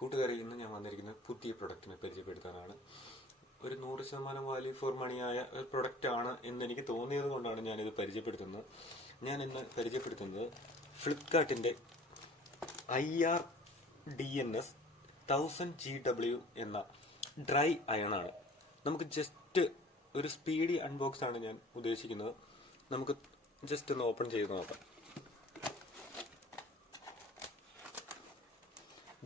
കൂട്ടുകാരെ, ഇന്ന് ഞാൻ വന്നിരിക്കുന്നത് പുതിയ പ്രൊഡക്റ്റിനെ പരിചയപ്പെടുത്താനാണ്. ഒരു 100% വാല്യൂ ഫോർ മണിയായ ഒരു പ്രൊഡക്റ്റ് ആണ് എന്ന് എനിക്ക് തോന്നിയത് കൊണ്ടാണ് ഞാനിത് പരിചയപ്പെടുത്തുന്നത്. ഞാൻ ഇന്ന് പരിചയപ്പെടുത്തുന്നത് ഫ്ലിപ്കാർട്ടിൻ്റെ IRDNS1000GW എന്ന ഡ്രൈ അയണാണ്. നമുക്ക് ജസ്റ്റ് ഒരു സ്പീഡി അൺബോക്സ് ആണ് ഞാൻ ഉദ്ദേശിക്കുന്നത്. നമുക്ക് ജസ്റ്റ് ഒന്ന് ഓപ്പൺ ചെയ്ത് നോക്കാം.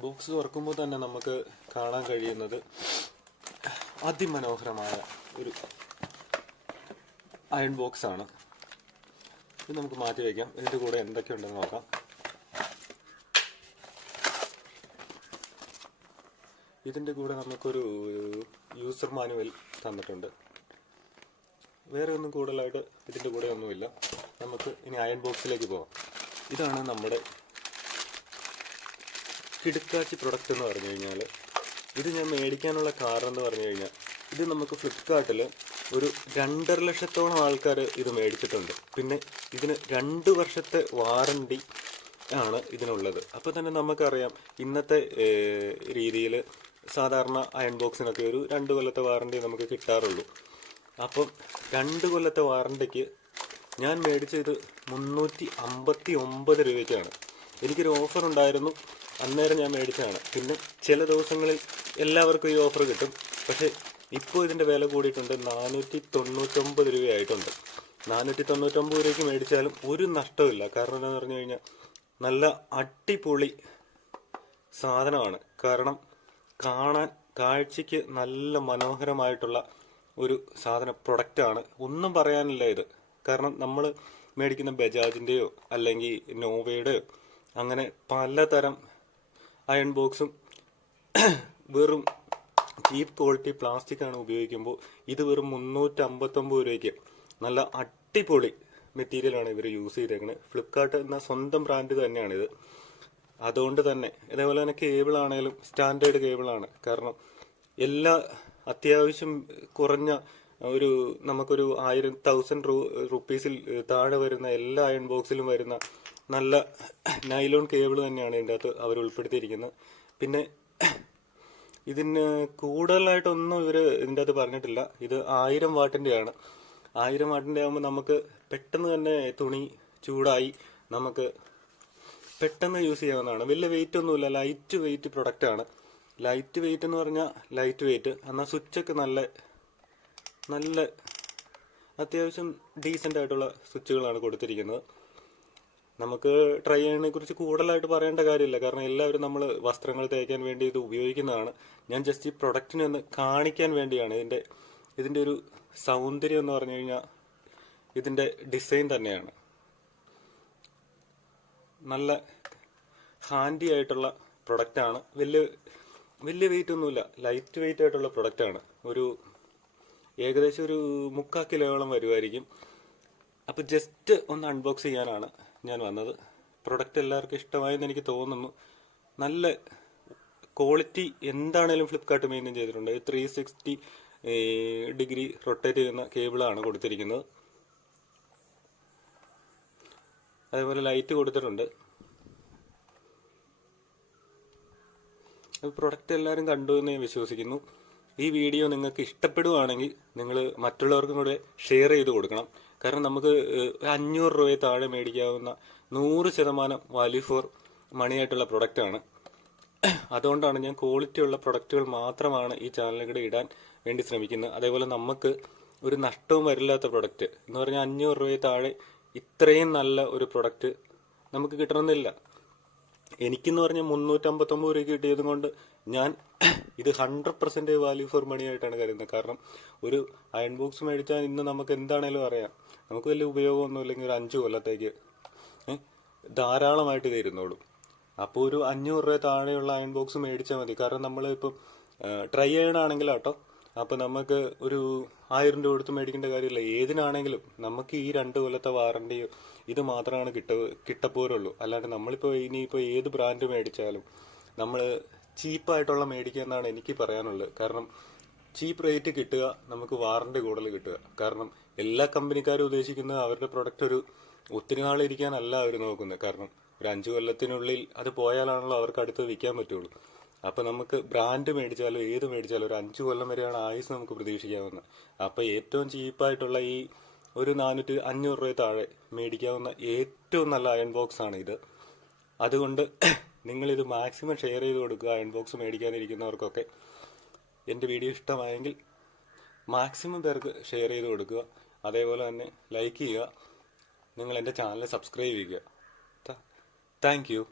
ബോക്സ് തുറക്കുമ്പോൾ തന്നെ നമുക്ക് കാണാൻ കഴിയുന്നത് അതിമനോഹരമായ ഒരു അയൺ ബോക്സ് ആണ്. ഇത് നമുക്ക് മാറ്റി വയ്ക്കാം. ഇതിൻ്റെ കൂടെ എന്തൊക്കെയുണ്ടെന്ന് നോക്കാം. ഇതിൻ്റെ കൂടെ നമുക്കൊരു യൂസർ മാനുവൽ തന്നിട്ടുണ്ട്. വേറെ ഒന്നും കൂടുതലായിട്ട് ഇതിൻ്റെ കൂടെ ഒന്നുമില്ല. നമുക്ക് ഇനി അയൺ ബോക്സിലേക്ക് പോകാം. ഇതാണ് നമ്മുടെ കിടുക്കാച്ചി പ്രൊഡക്റ്റ് എന്ന് പറഞ്ഞു കഴിഞ്ഞാൽ, ഇത് ഞാൻ മേടിക്കാനുള്ള കാരണം എന്ന് പറഞ്ഞു കഴിഞ്ഞാൽ, ഇത് നമുക്ക് ഫ്ലിപ്കാർട്ടിൽ ഒരു 2.5 ലക്ഷത്തോളം ആൾക്കാർ ഇത് മേടിച്ചിട്ടുണ്ട്. പിന്നെ ഇതിന് 2 വർഷത്തെ വാറണ്ടി ആണ് ഇതിനുള്ളത്. അപ്പോൾ തന്നെ നമുക്കറിയാം, ഇന്നത്തെ രീതിയിൽ സാധാരണ അയൺ ബോക്സിനൊക്കെ ഒരു 2 കൊല്ലത്തെ വാറണ്ടി നമുക്ക് കിട്ടാറുള്ളൂ. അപ്പം 2 കൊല്ലത്തെ വാറണ്ടിക്ക് ഞാൻ മേടിച്ചത് 359 രൂപയ്ക്കാണ്. എനിക്കൊരു ഓഫർ ഉണ്ടായിരുന്നു, അന്നേരം ഞാൻ മേടിച്ചതാണ്. പിന്നെ ചില ദിവസങ്ങളിൽ എല്ലാവർക്കും ഈ ഓഫർ കിട്ടും. പക്ഷേ ഇപ്പോൾ ഇതിൻ്റെ വില കൂടിയിട്ടുണ്ട്, 499 രൂപയായിട്ടുണ്ട്. 499 രൂപയ്ക്ക് മേടിച്ചാലും ഒരു നഷ്ടമില്ല. കാരണം എന്താണെന്ന് പറഞ്ഞു കഴിഞ്ഞാൽ, നല്ല അടിപൊളി സാധനമാണ്. കാരണം കാഴ്ചയ്ക്ക് നല്ല മനോഹരമായിട്ടുള്ള ഒരു പ്രൊഡക്റ്റാണ്. ഒന്നും പറയാനില്ല ഇത്. കാരണം നമ്മൾ മേടിക്കുന്ന ബജാജിൻ്റെയോ അല്ലെങ്കിൽ നോവയുടെയോ അങ്ങനെ പലതരം അയൺ ബോക്സും വെറും ചീപ്പ് ക്വാളിറ്റി പ്ലാസ്റ്റിക് ആണ് ഉപയോഗിക്കുമ്പോൾ, ഇത് വെറും 359 രൂപയ്ക്ക് നല്ല അടിപൊളി മെറ്റീരിയലാണ് ഇവർ യൂസ് ചെയ്തേക്കുന്നത്. ഫ്ലിപ്കാർട്ട് എന്ന സ്വന്തം ബ്രാൻഡ് തന്നെയാണിത്. അതുകൊണ്ട് തന്നെ ഇതേപോലെ തന്നെ കേബിൾ ആണെങ്കിലും സ്റ്റാൻഡേർഡ് കേബിളാണ്. കാരണം എല്ലാ അത്യാവശ്യം കുറഞ്ഞ നമുക്കൊരു 1000 റുപ്പീസിൽ താഴെ വരുന്ന എല്ലാ അയൺ ബോക്സിലും വരുന്ന നല്ല നൈലോൺ കേബിൾ തന്നെയാണ് ഇതിൻ്റെ അകത്ത് അവർ ഉൾപ്പെടുത്തിയിരിക്കുന്നത്. പിന്നെ ഇതിന് കൂടുതലായിട്ടൊന്നും ഇവർ ഇതിൻ്റെ അകത്ത് പറഞ്ഞിട്ടില്ല. ഇത് 1000 വാട്ടിൻ്റെയാണ്. 1000 വാട്ടിൻ്റെ ആകുമ്പോൾ നമുക്ക് പെട്ടെന്ന് തന്നെ തുണി ചൂടായി നമുക്ക് പെട്ടെന്ന് യൂസ് ചെയ്യാവുന്നതാണ്. വലിയ വെയിറ്റ് ഒന്നുമില്ല, ലൈറ്റ് വെയിറ്റ് പ്രൊഡക്റ്റാണ്. ലൈറ്റ് വെയിറ്റ് എന്ന് പറഞ്ഞാൽ ലൈറ്റ് വെയിറ്റ്, എന്നാൽ സ്വിച്ചൊക്കെ നല്ല അത്യാവശ്യം ഡീസൻ്റ് ആയിട്ടുള്ള സ്വിച്ചുകളാണ് കൊടുത്തിരിക്കുന്നത്. നമുക്ക് ട്രൈ ചെയ്യുന്നതിനെ കുറിച്ച് കൂടുതലായിട്ട് പറയേണ്ട കാര്യമില്ല. കാരണം എല്ലാവരും നമ്മൾ വസ്ത്രങ്ങൾ തേക്കാൻ വേണ്ടി ഇത് ഉപയോഗിക്കുന്നതാണ്. ഞാൻ ജസ്റ്റ് ഈ പ്രൊഡക്റ്റിനെ ഒന്ന് കാണിക്കാൻ വേണ്ടിയാണ്. ഇതിൻ്റെ ഒരു സൗന്ദര്യം എന്ന് പറഞ്ഞു കഴിഞ്ഞാൽ ഇതിൻ്റെ ഡിസൈൻ തന്നെയാണ്. നല്ല ഹാൻഡി ആയിട്ടുള്ള പ്രൊഡക്റ്റാണ്. വലിയ വെയിറ്റ് ഒന്നുമില്ല, ലൈറ്റ് വെയിറ്റ് ആയിട്ടുള്ള പ്രൊഡക്റ്റാണ്. ഏകദേശം ഒരു 3/4 കിലോയോളം വരുമായിരിക്കും. അപ്പോൾ ജസ്റ്റ് ഒന്ന് അൺബോക്സ് ചെയ്യാനാണ് ഞാൻ വന്നത്. പ്രൊഡക്റ്റ് എല്ലാവർക്കും ഇഷ്ടമായെന്ന് എനിക്ക് തോന്നുന്നു. നല്ല ക്വാളിറ്റി എന്താണേലും ഫ്ലിപ്കാർട്ട് മെയിൻറ്റെയിൻ ചെയ്തിട്ടുണ്ട്. 360 ഡിഗ്രി റൊട്ടേറ്റ് ചെയ്യുന്ന കേബിളാണ് കൊടുത്തിരിക്കുന്നത്. അതേപോലെ ലൈറ്റ് കൊടുത്തിട്ടുണ്ട്. പ്രൊഡക്റ്റ് എല്ലാവരും കണ്ടു എന്ന് ഞാൻ വിശ്വസിക്കുന്നു. ഈ വീഡിയോ നിങ്ങൾക്ക് ഇഷ്ടപ്പെടുകയാണെങ്കിൽ നിങ്ങൾ മറ്റുള്ളവർക്കും കൂടെ ഷെയർ ചെയ്ത് കൊടുക്കണം. കാരണം നമുക്ക് 500 രൂപയെ താഴെ മേടിക്കാവുന്ന 100% വാല്യൂ ഫോർ മണിയായിട്ടുള്ള പ്രൊഡക്റ്റാണ്. അതുകൊണ്ടാണ് ഞാൻ ക്വാളിറ്റിയുള്ള പ്രൊഡക്റ്റുകൾ മാത്രമാണ് ഈ ചാനലിലൂടെ ഇടാൻ വേണ്ടി ശ്രമിക്കുന്നത്. അതേപോലെ നമുക്ക് ഒരു നഷ്ടവും വരില്ലാത്ത പ്രൊഡക്റ്റ് എന്ന് പറഞ്ഞാൽ 500 രൂപയെ താഴെ ഇത്രയും നല്ല ഒരു പ്രൊഡക്റ്റ് നമുക്ക് കിട്ടണമെന്നില്ല. എനിക്കെന്ന് പറഞ്ഞാൽ 359 രൂപയ്ക്ക് കിട്ടിയത് കൊണ്ട് ഞാൻ ഇത് 100% വാല്യൂ ഫോർ മണി ആയിട്ടാണ് കരുതുന്നത്. കാരണം ഒരു അയൺ ബോക്സ് മേടിച്ചാൽ ഇന്ന് നമുക്ക് എന്താണേലും അറിയാം, നമുക്ക് വലിയ ഉപയോഗമൊന്നും ഇല്ലെങ്കിൽ ഒരു 5 കൊല്ലത്തേക്ക് ധാരാളമായിട്ട് തരുന്നുള്ളൂ. അപ്പോൾ ഒരു 500 രൂപ താഴെയുള്ള അയൺ ബോക്സ് മേടിച്ചാൽ മതി. കാരണം നമ്മൾ ഇപ്പം ട്രൈ ചെയ്യണമെങ്കിലാട്ടോ, അപ്പം നമുക്ക് ഒരു 1000 രൂപ കൊടുത്ത് മേടിക്കേണ്ട കാര്യമില്ല. ഏതിനാണെങ്കിലും നമുക്ക് ഈ 2 കൊല്ലത്തെ വാറണ്ടിയോ ഇത് മാത്രമാണ് കിട്ടപ്പോരുള്ളൂ. അല്ലാണ്ട് നമ്മളിപ്പോൾ ഇനിയിപ്പോൾ ഏത് ബ്രാൻഡ് മേടിച്ചാലും നമ്മൾ ചീപ്പായിട്ടുള്ള മേടിക്കുക എന്നാണ് എനിക്ക് പറയാനുള്ളത്. കാരണം ചീപ്പ് റേറ്റ് കിട്ടുക, നമുക്ക് വാറണ്ടി കൂടുതൽ കിട്ടുക. കാരണം എല്ലാ കമ്പനിക്കാരും ഉദ്ദേശിക്കുന്നത് അവരുടെ പ്രൊഡക്റ്റ് ഒത്തിരി നാൾ ഇരിക്കാനല്ല അവർ നോക്കുന്നത്. കാരണം ഒരു 5 കൊല്ലത്തിനുള്ളിൽ അത് പോയാലാണല്ലോ അവർക്ക് അടുത്ത് വിൽക്കാൻ പറ്റുള്ളൂ. അപ്പോൾ നമുക്ക് ബ്രാൻഡ് മേടിച്ചാലും ഏത് മേടിച്ചാലും ഒരു 5 കൊല്ലം വരെയാണ് ആയുസ് നമുക്ക് പ്രതീക്ഷിക്കാവുന്നത്. അപ്പോൾ ഏറ്റവും ചീപ്പായിട്ടുള്ള ഈ ഒരു 500 രൂപ താഴെ മേടിക്കാവുന്ന ഏറ്റവും നല്ല അയൺ ബോക്സ് ആണ് ഇത്. അതുകൊണ്ട് നിങ്ങളിത് മാക്സിമം ഷെയർ ചെയ്ത് കൊടുക്കുക. അയൺ ബോക്സ് മേടിക്കാനിരിക്കുന്നവർക്കൊക്കെ എൻ്റെ വീഡിയോ ഇഷ്ടമായെങ്കിൽ മാക്സിമം പേർക്ക് ഷെയർ ചെയ്ത് കൊടുക്കുക. അതേപോലെ തന്നെ ലൈക്ക് ചെയ്യുക. നിങ്ങൾ എൻ്റെ ചാനൽ സബ്സ്ക്രൈബ് ചെയ്യുക. Thank you.